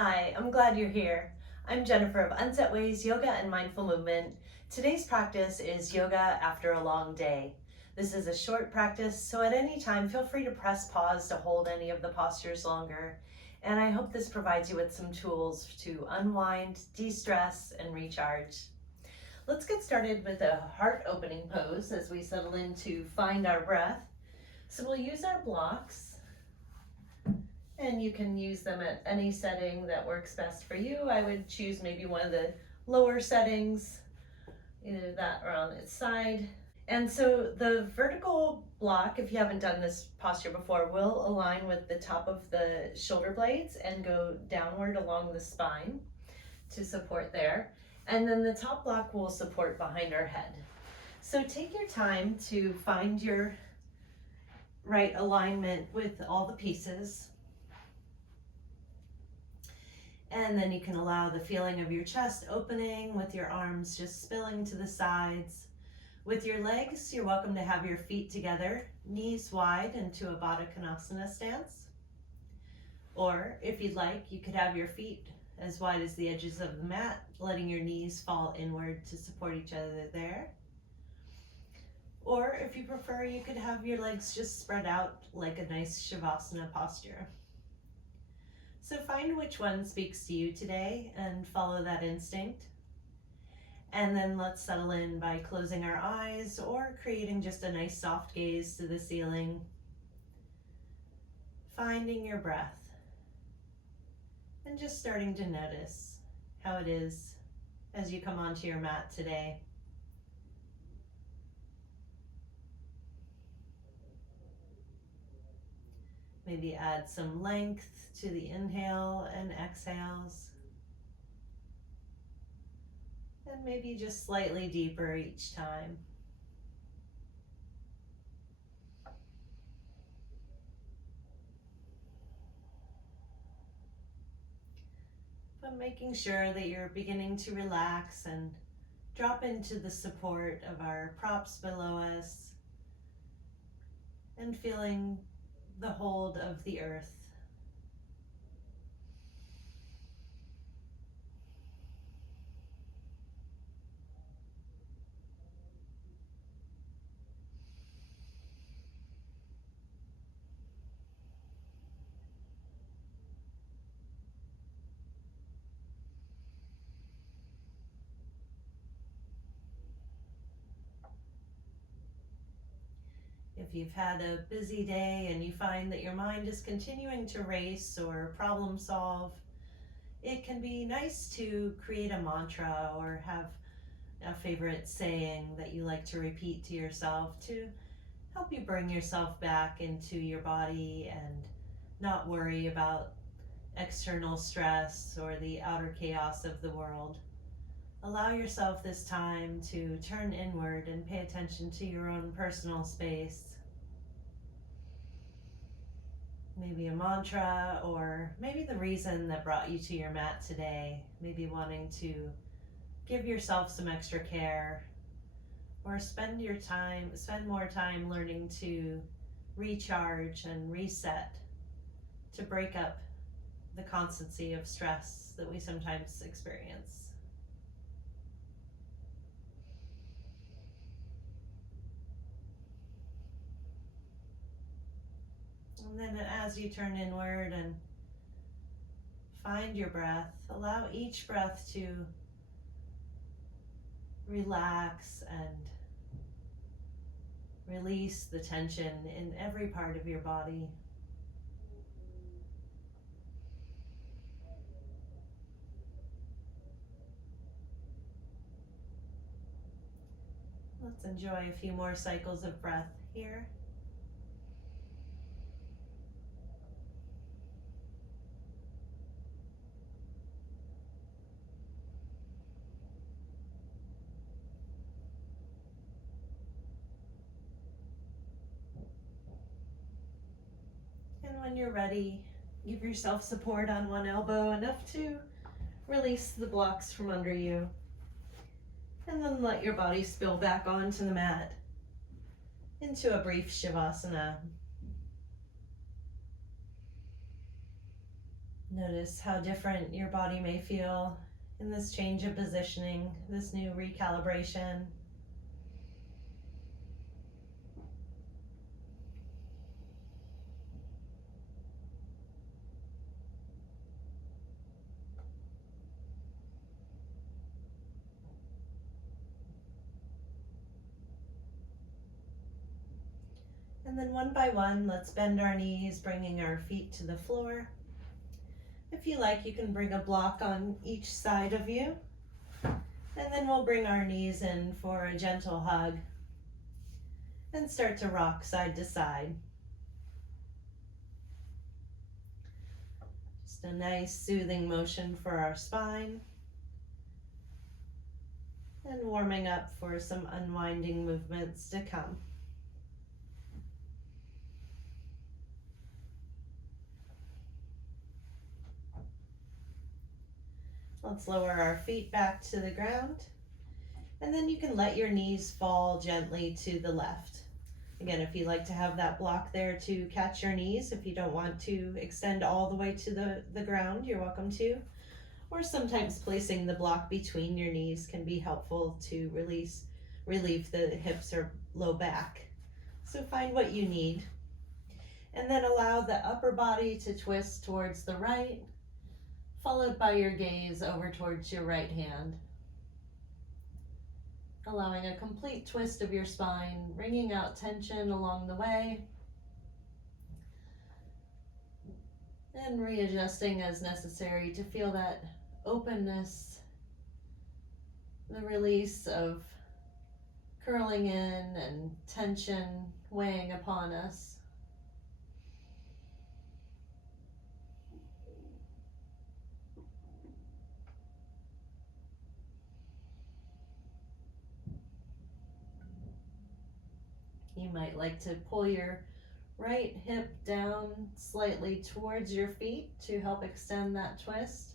Hi, I'm glad you're here. I'm Jennifer of Unset Ways Yoga and Mindful Movement. Today's practice is yoga after a long day. This is a short practice, so at any time feel free to press pause to hold any of the postures longer. And I hope this provides you with some tools to unwind, de-stress, and recharge. Let's get started with a heart opening pose as we settle in to find our breath. So we'll use our blocks. And you can use them at any setting that works best for you. I would choose maybe one of the lower settings, either that or on its side. And so the vertical block, if you haven't done this posture before, will align with the top of the shoulder blades and go downward along the spine to support there. And then the top block will support behind our head. So take your time to find your right alignment with all the pieces. And then you can allow the feeling of your chest opening with your arms just spilling to the sides. With your legs, you're welcome to have your feet together, knees wide into a Baddha Konasana stance. Or if you'd like, you could have your feet as wide as the edges of the mat, letting your knees fall inward to support each other there. Or if you prefer, you could have your legs just spread out like a nice shavasana posture. So find which one speaks to you today and follow that instinct. And then let's settle in by closing our eyes or creating just a nice soft gaze to the ceiling. Finding your breath and just starting to notice how it is as you come onto your mat today. Maybe add some length to the inhale and exhales. And maybe just slightly deeper each time. But making sure that you're beginning to relax and drop into the support of our props below us and feeling the hold of the earth. If you've had a busy day and you find that your mind is continuing to race or problem solve, it can be nice to create a mantra or have a favorite saying that you like to repeat to yourself to help you bring yourself back into your body and not worry about external stress or the outer chaos of the world. Allow yourself this time to turn inward and pay attention to your own personal space. Maybe a mantra, or maybe the reason that brought you to your mat today. Maybe wanting to give yourself some extra care, or spend more time learning to recharge and reset to break up the constancy of stress that we sometimes experience. And then as you turn inward and find your breath, allow each breath to relax and release the tension in every part of your body. Let's enjoy a few more cycles of breath here. And when you're ready, give yourself support on one elbow, enough to release the blocks from under you. And then let your body spill back onto the mat into a brief shavasana. Notice how different your body may feel in this change of positioning, this new recalibration. And then one by one, let's bend our knees, bringing our feet to the floor. If you like, you can bring a block on each side of you. And then we'll bring our knees in for a gentle hug and start to rock side to side. Just a nice soothing motion for our spine. And warming up for some unwinding movements to come. Let's lower our feet back to the ground, and then you can let your knees fall gently to the left. Again, if you like to have that block there to catch your knees, if you don't want to extend all the way to the ground, you're welcome to. Or sometimes placing the block between your knees can be helpful to relieve the hips or low back. So find what you need. And then allow the upper body to twist towards the right, followed by your gaze over towards your right hand. Allowing a complete twist of your spine, wringing out tension along the way, and readjusting as necessary to feel that openness, the release of curling in and tension weighing upon us. You might like to pull your right hip down slightly towards your feet to help extend that twist.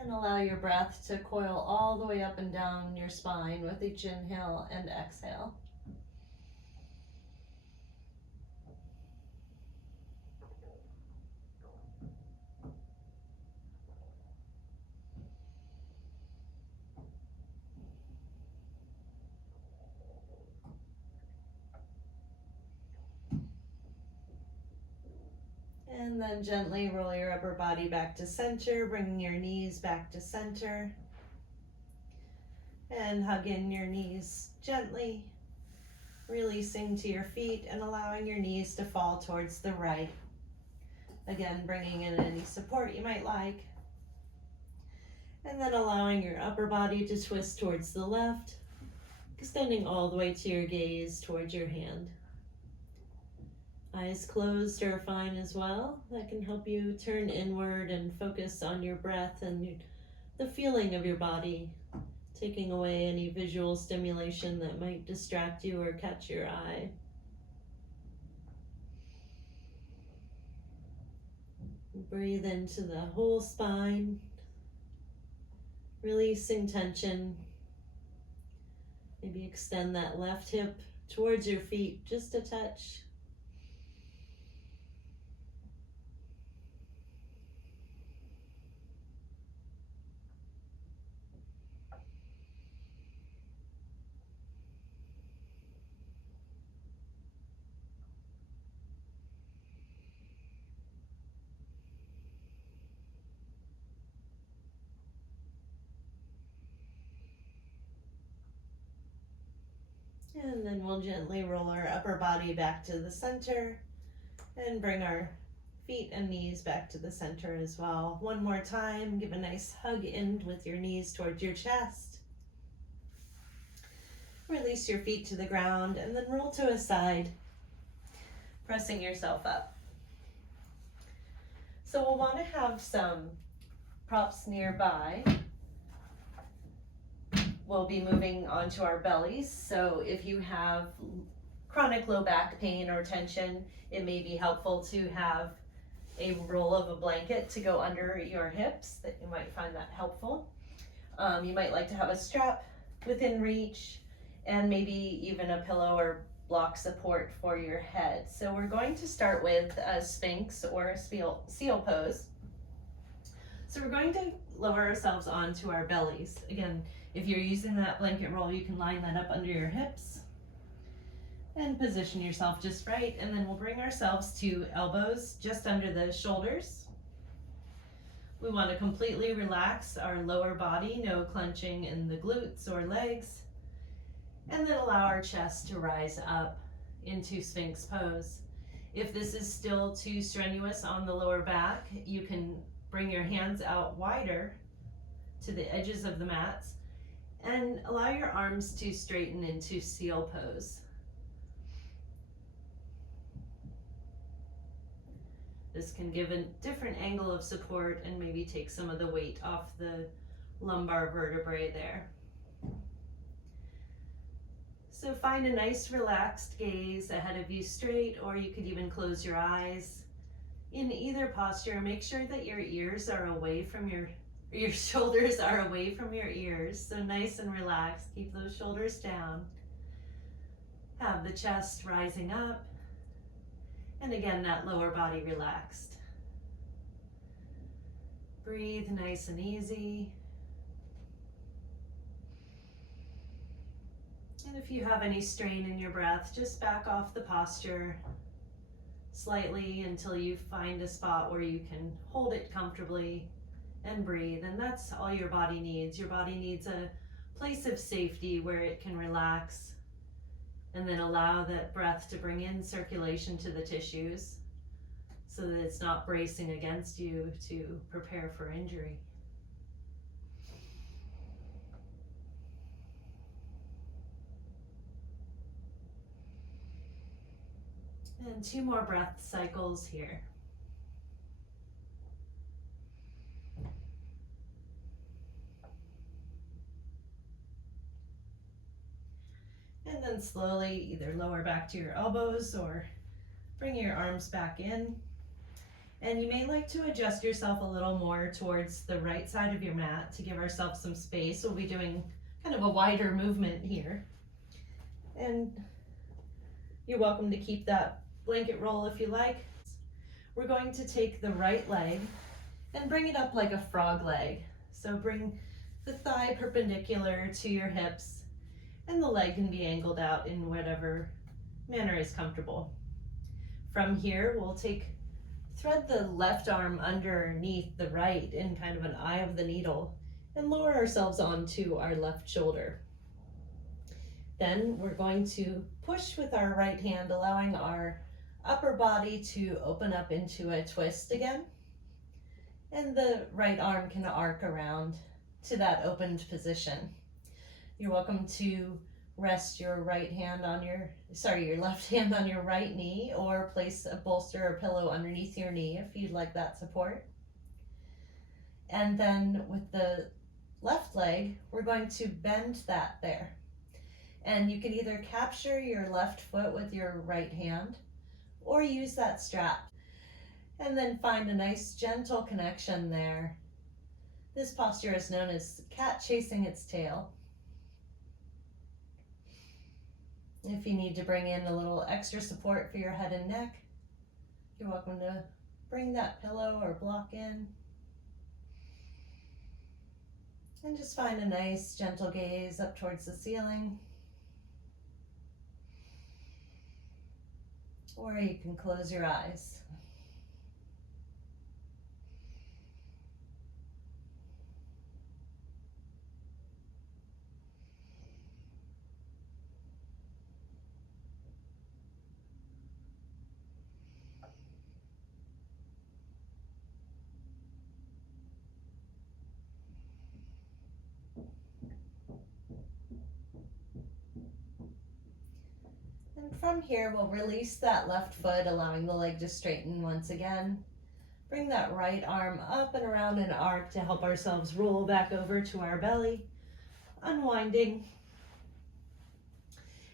And allow your breath to coil all the way up and down your spine with each inhale and exhale. And then gently roll your upper body back to center, bringing your knees back to center. And hug in your knees gently, releasing to your feet and allowing your knees to fall towards the right. Again, bringing in any support you might like. And then allowing your upper body to twist towards the left, extending all the way to your gaze towards your hand. Eyes closed are fine as well. That can help you turn inward and focus on your breath and the feeling of your body, taking away any visual stimulation that might distract you or catch your eye. Breathe into the whole spine, releasing tension. Maybe extend that left hip towards your feet just a touch. And then we'll gently roll our upper body back to the center and bring our feet and knees back to the center as well. One more time, give a nice hug in with your knees towards your chest. Release your feet to the ground and then roll to a side, pressing yourself up. So we'll want to have some props nearby. We'll be moving onto our bellies, so if you have chronic low back pain or tension, it may be helpful to have a roll of a blanket to go under your hips. That you might find that helpful. You might like to have a strap within reach and maybe even a pillow or block support for your head. So we're going to start with a sphinx or a seal pose. So we're going to lower ourselves onto our bellies. Again, if you're using that blanket roll, you can line that up under your hips and position yourself just right. And then we'll bring ourselves to elbows just under the shoulders. We want to completely relax our lower body, no clenching in the glutes or legs. And then allow our chest to rise up into Sphinx pose. If this is still too strenuous on the lower back, you can bring your hands out wider to the edges of the mats and allow your arms to straighten into seal pose. This can give a different angle of support and maybe take some of the weight off the lumbar vertebrae there. So find a nice relaxed gaze ahead of you straight, or you could even close your eyes. In either posture, make sure that your ears are away from your shoulders are away from your ears. So nice and relaxed, keep those shoulders down. Have the chest rising up. And again, that lower body relaxed. Breathe nice and easy. And if you have any strain in your breath, just back off the posture slightly until you find a spot where you can hold it comfortably and breathe. And that's all your body needs. Your body needs a place of safety where it can relax and then allow that breath to bring in circulation to the tissues so that it's not bracing against you to prepare for injury. And 2 more breath cycles here. And then slowly either lower back to your elbows or bring your arms back in. And you may like to adjust yourself a little more towards the right side of your mat to give ourselves some space. We'll be doing kind of a wider movement here. And you're welcome to keep that blanket roll if you like. We're going to take the right leg and bring it up like a frog leg. So bring the thigh perpendicular to your hips, and the leg can be angled out in whatever manner is comfortable. From here, we'll thread the left arm underneath the right in kind of an eye of the needle and lower ourselves onto our left shoulder. Then we're going to push with our right hand, allowing our upper body to open up into a twist again. And the right arm can arc around to that opened position. You're welcome to rest your left hand on your right knee, or place a bolster or pillow underneath your knee if you'd like that support. And then with the left leg, we're going to bend that there. And you can either capture your left foot with your right hand or use that strap. And then find a nice gentle connection there. This posture is known as cat chasing its tail. If you need to bring in a little extra support for your head and neck, you're welcome to bring that pillow or block in. And just find a nice gentle gaze up towards the ceiling. Or you can close your eyes. And from here, we'll release that left foot, allowing the leg to straighten once again. Bring that right arm up and around an arc to help ourselves roll back over to our belly, unwinding.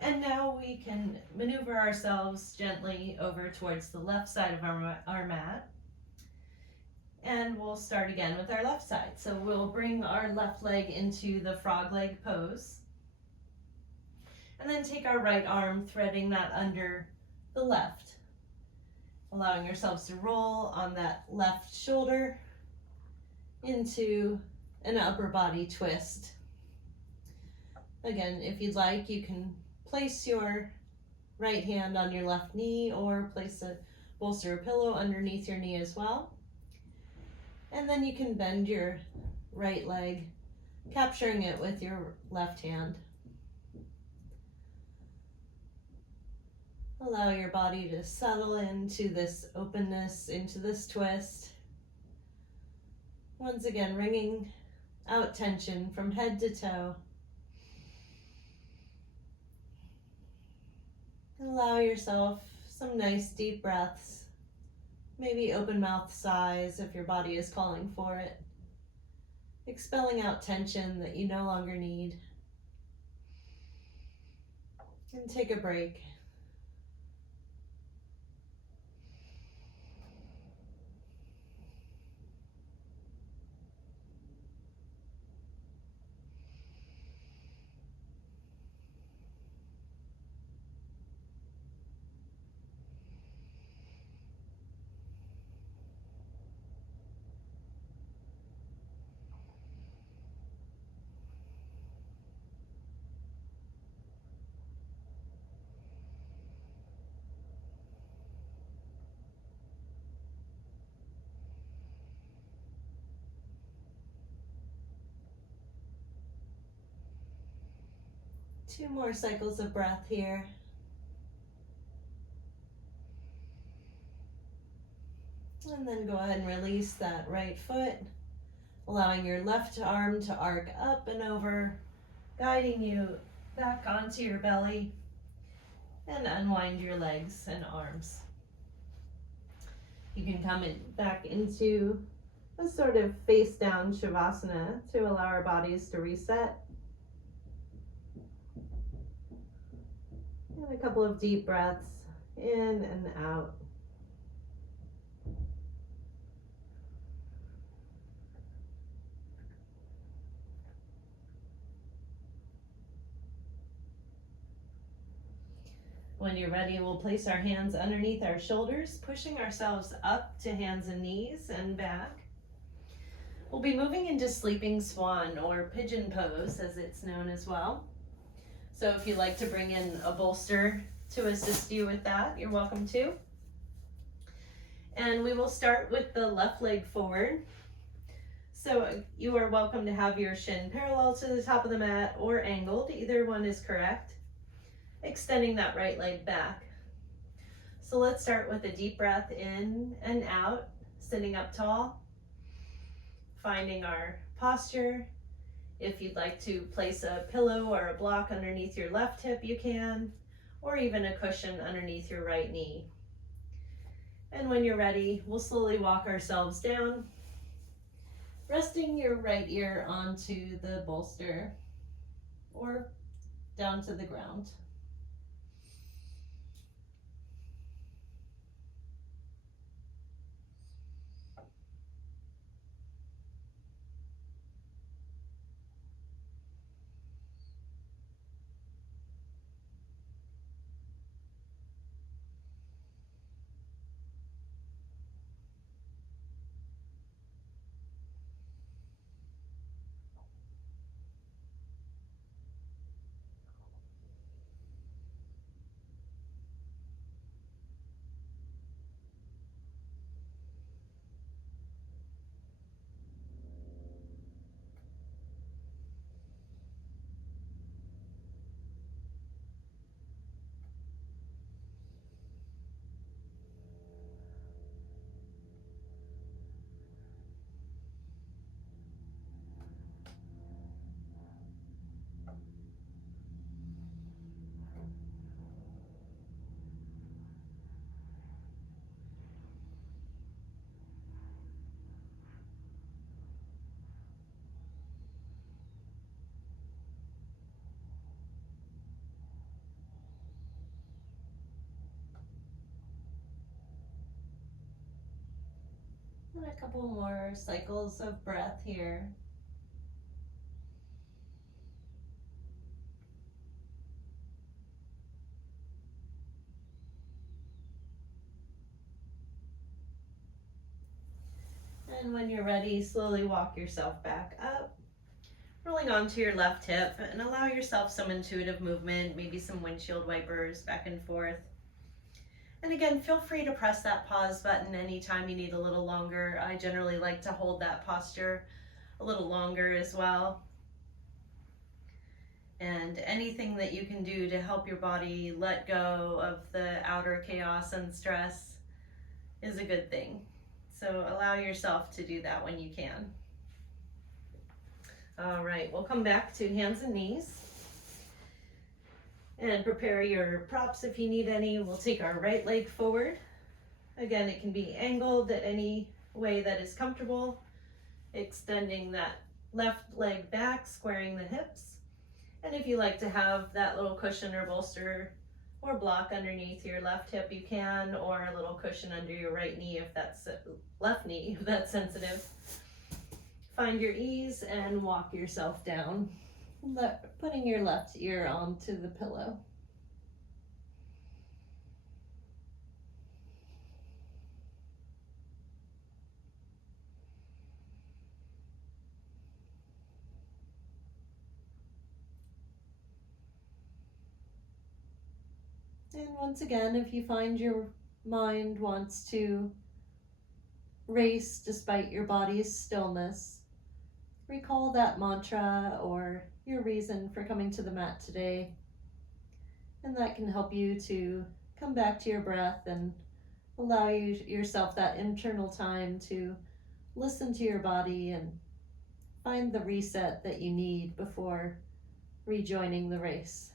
And now we can maneuver ourselves gently over towards the left side of our mat. And we'll start again with our left side. So we'll bring our left leg into the frog leg pose. And then take our right arm, threading that under the left. Allowing yourselves to roll on that left shoulder into an upper body twist. Again, if you'd like, you can place your right hand on your left knee or place a bolster or pillow underneath your knee as well. And then you can bend your right leg, capturing it with your left hand. Allow your body to settle into this openness, into this twist. Once again, wringing out tension from head to toe. Allow yourself some nice deep breaths. Maybe open mouth sighs if your body is calling for it. Expelling out tension that you no longer need. And take a break. Two more cycles of breath here. And then go ahead and release that right foot, allowing your left arm to arc up and over, guiding you back onto your belly, and unwind your legs and arms. You can come back into a sort of face down shavasana to allow our bodies to reset. And a couple of deep breaths in and out. When you're ready, we'll place our hands underneath our shoulders, pushing ourselves up to hands and knees and back. We'll be moving into sleeping swan or pigeon pose, as it's known as well. So if you'd like to bring in a bolster to assist you with that, you're welcome to. And we will start with the left leg forward. So you are welcome to have your shin parallel to the top of the mat or angled. Either one is correct. Extending that right leg back. So let's start with a deep breath in and out, sitting up tall, finding our posture. If you'd like to place a pillow or a block underneath your left hip, you can, or even a cushion underneath your right knee. And when you're ready, we'll slowly walk ourselves down, resting your right ear onto the bolster or down to the ground. And a couple more cycles of breath here. And when you're ready, slowly walk yourself back up, rolling onto your left hip, and allow yourself some intuitive movement, maybe some windshield wipers back and forth. And again, feel free to press that pause button anytime you need a little longer. I generally like to hold that posture a little longer as well. And anything that you can do to help your body let go of the outer chaos and stress is a good thing. So allow yourself to do that when you can. All right, we'll come back to hands and knees. And prepare your props if you need any. We'll take our right leg forward. Again, it can be angled at any way that is comfortable. Extending that left leg back, squaring the hips. And if you like to have that little cushion or bolster or block underneath your left hip, you can, or a little cushion under your right knee if that's left knee, if that's sensitive. Find your ease and walk yourself down, putting your left ear onto the pillow. And once again, if you find your mind wants to race despite your body's stillness, recall that mantra or your reason for coming to the mat today. And that can help you to come back to your breath and allow yourself that internal time to listen to your body and find the reset that you need before rejoining the race.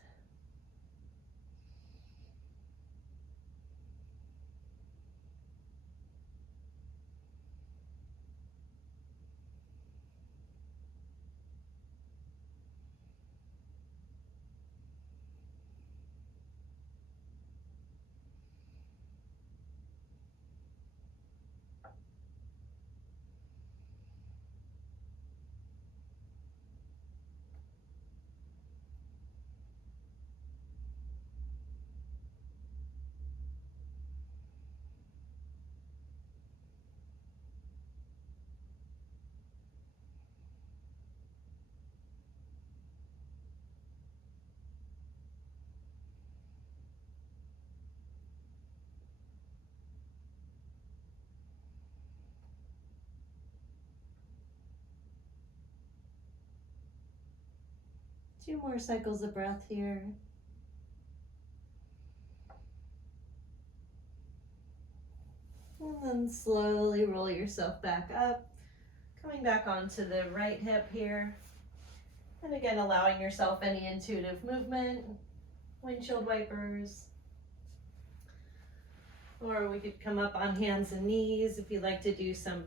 Two more cycles of breath here. And then slowly roll yourself back up, coming back onto the right hip here. And again, allowing yourself any intuitive movement, windshield wipers. Or we could come up on hands and knees if you'd like to do some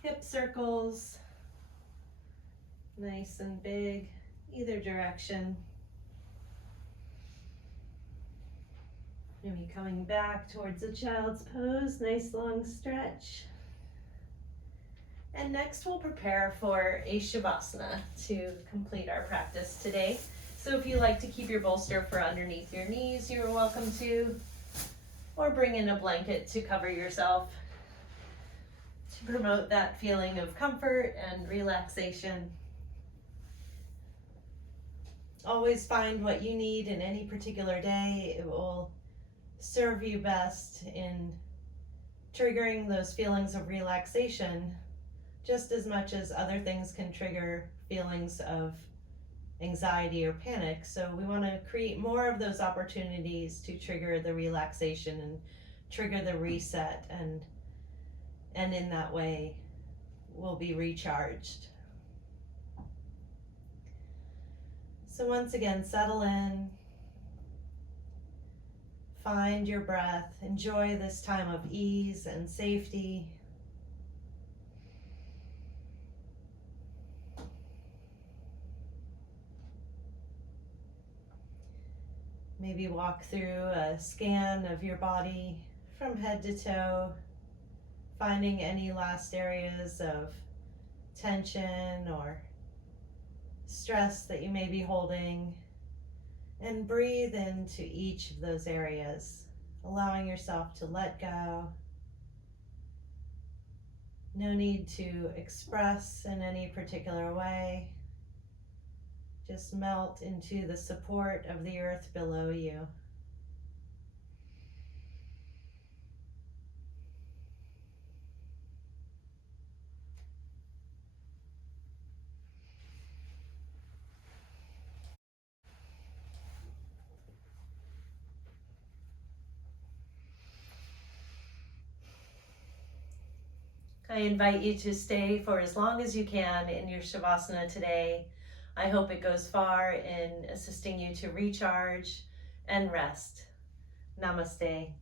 hip circles. Nice and big, either direction. Maybe coming back towards a child's pose, nice long stretch. And next we'll prepare for a shavasana to complete our practice today. So if you like to keep your bolster for underneath your knees, you're welcome to, or bring in a blanket to cover yourself to promote that feeling of comfort and relaxation. Always find what you need in any particular day. It will serve you best in triggering those feelings of relaxation just as much as other things can trigger feelings of anxiety or panic. So we want to create more of those opportunities to trigger the relaxation and trigger the reset, and in that way we'll be recharged. So once again, settle in, find your breath, enjoy this time of ease and safety. Maybe walk through a scan of your body from head to toe, finding any last areas of tension or stress that you may be holding, and breathe into each of those areas, allowing yourself to let go No need to express in any particular way. Just melt into the support of the earth below you. I invite you to stay for as long as you can in your shavasana today. I hope it goes far in assisting you to recharge and rest. Namaste.